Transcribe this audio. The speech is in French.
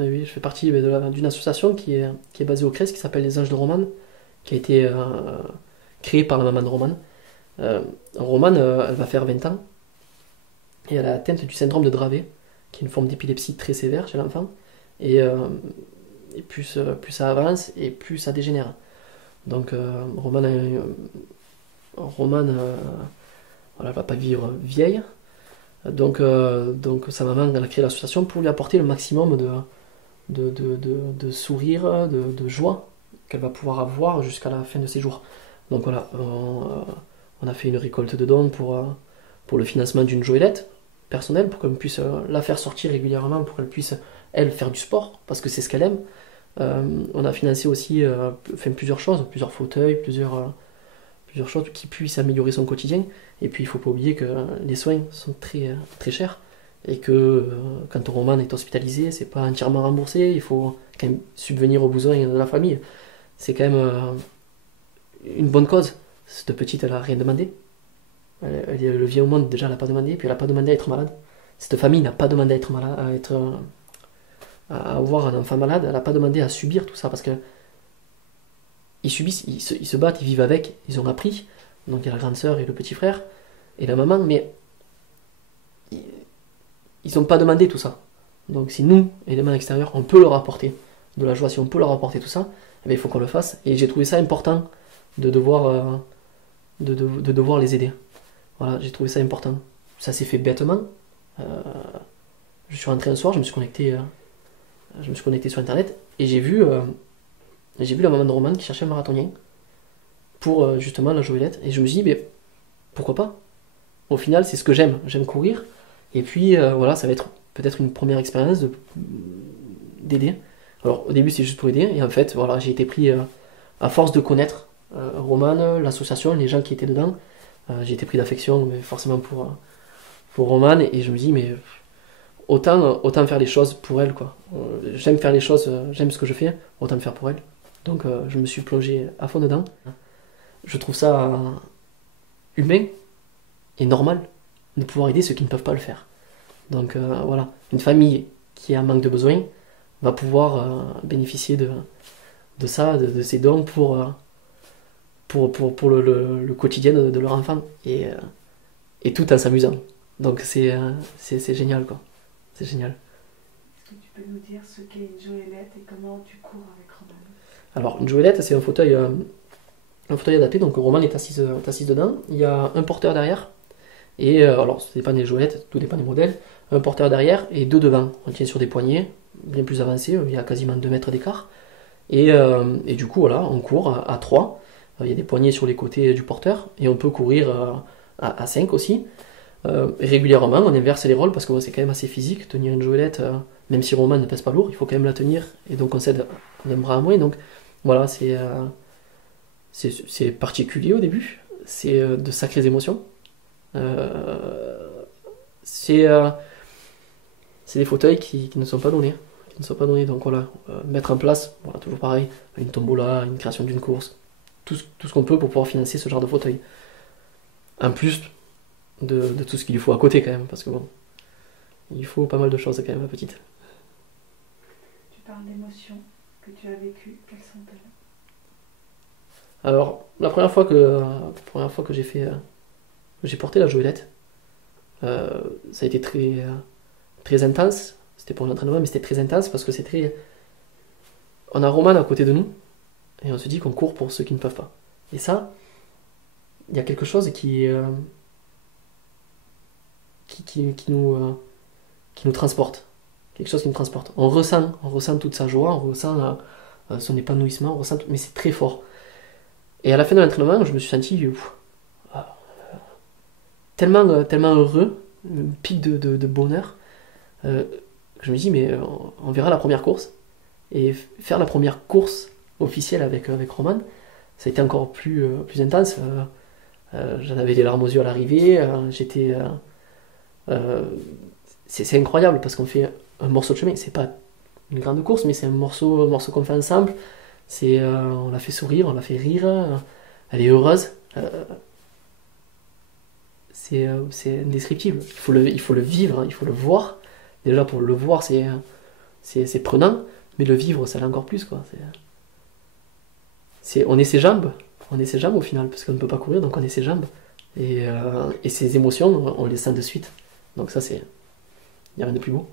Oui, je fais partie d'une association qui est basée au Crest, qui s'appelle les Anges de Romane, qui a été créée par la maman de Romane. Romane, elle va faire 20 ans, et elle est atteinte du syndrome de Dravet, qui est une forme d'épilepsie très sévère chez l'enfant. Et, plus ça avance, et plus ça dégénère. Donc Romane voilà, elle va pas vivre vieille. Donc sa maman elle a créé l'association pour lui apporter le maximum de sourire, de joie qu'elle va pouvoir avoir jusqu'à la fin de ses jours. Donc voilà, on a fait une récolte de dons pour le financement d'une joëlette personnelle, pour qu'on puisse la faire sortir régulièrement, pour qu'elle puisse, elle, faire du sport, parce que c'est ce qu'elle aime. On a financé aussi plusieurs choses, plusieurs fauteuils, plusieurs choses qui puissent améliorer son quotidien. Et puis il ne faut pas oublier que les soins sont très, très chers, et que quand Roman est hospitalisé, c'est pas entièrement remboursé, il faut quand même subvenir aux besoins de la famille. C'est quand même une bonne cause. Cette petite, elle a rien demandé. Elle vient au monde, déjà, elle n'a pas demandé, puis elle n'a pas demandé à être malade. Cette famille n'a pas demandé à être malade, à avoir un enfant malade, elle n'a pas demandé à subir tout ça, parce que ils subissent, ils se battent, ils vivent avec, ils ont appris. Donc il y a la grande sœur et le petit frère et la maman, mais ils n'ont pas demandé tout ça. Donc si nous, éléments extérieurs, on peut leur apporter de la joie, si on peut leur apporter tout ça, eh bien, il faut qu'on le fasse. Et j'ai trouvé ça important de devoir, de devoir les aider. Voilà, j'ai trouvé ça important. Ça s'est fait bêtement. Je suis rentré un soir, je me suis connecté sur internet, et j'ai vu la maman de Roman qui cherchait un marathonien pour justement la joëlette, et je me suis dit, mais pourquoi pas? Au final, c'est ce que j'aime courir, et puis voilà, ça va être peut-être une première expérience d'aider. Alors au début c'est juste pour aider, et en fait voilà, j'ai été pris à force de connaître Roman, l'association, les gens qui étaient dedans, j'ai été pris d'affection, mais forcément pour Roman, et je me dis, mais autant faire les choses pour elle, quoi. J'aime faire les choses, j'aime ce que je fais, autant le faire pour elle. Donc je me suis plongé à fond dedans. Je trouve ça humain et normal de pouvoir aider ceux qui ne peuvent pas le faire. Donc voilà, une famille qui a un manque de besoins va pouvoir bénéficier de ça, de ces dons pour le quotidien de leur enfant, et tout en s'amusant. Donc c'est génial, quoi. C'est génial. Est-ce que tu peux nous dire ce qu'est une joëlette et comment tu cours avec Roman? Alors une joëlette, c'est un fauteuil adapté, donc Roman est assise dedans. Il y a un porteur derrière, et alors ça dépend des joëlettes, tout dépend des modèles. Un porteur derrière et deux devant. On tient sur des poignées bien plus avancés, il y a quasiment 2 mètres d'écart. Et du coup, voilà, on court à 3. Il y a des poignées sur les côtés du porteur, et on peut courir à 5 aussi. Régulièrement, on inverse les rôles, parce que c'est quand même assez physique, tenir une joëlette, même si Roman ne pèse pas lourd, il faut quand même la tenir, et donc on cède d'un bras à moins. Donc voilà, c'est particulier au début, c'est de sacrées émotions. C'est des fauteuils qui ne sont pas donnés. Donc voilà, mettre en place, voilà, toujours pareil, une tombola, une création d'une course, tout ce qu'on peut pour pouvoir financer ce genre de fauteuil. En plus de tout ce qu'il lui faut à côté quand même, parce que bon, il faut pas mal de choses quand même, ma petite. Tu parles d'émotions que tu as vécues, quelles sont-elles? Alors, la première fois que j'ai porté la joëlette, ça a été très, très intense. C'était pour l'entraînement, mais c'était très intense, parce que on a Roman à côté de nous, et on se dit qu'on court pour ceux qui ne peuvent pas. Et ça, il y a quelque chose qui nous transporte. Quelque chose qui nous transporte. On ressent toute sa joie, on ressent son épanouissement, mais c'est très fort. Et à la fin de l'entraînement, je me suis senti tellement heureux, un pic de bonheur. Je me dis, mais on verra la première course. Et faire la première course officielle avec Roman, ça a été encore plus intense. J'en avais les larmes aux yeux à l'arrivée. C'est incroyable, parce qu'on fait un morceau de chemin. C'est pas une grande course, mais c'est un morceau qu'on fait ensemble. On l'a fait sourire, on l'a fait rire. Elle est heureuse. C'est indescriptible. Il faut le vivre, il faut le voir. Déjà, pour le voir, c'est c'est prenant, mais le vivre, ça l'est encore plus, quoi. On est ses jambes, au final, parce qu'on ne peut pas courir, donc on est ses jambes. Et ces émotions, on les sent de suite. Donc ça, il n'y a rien de plus beau.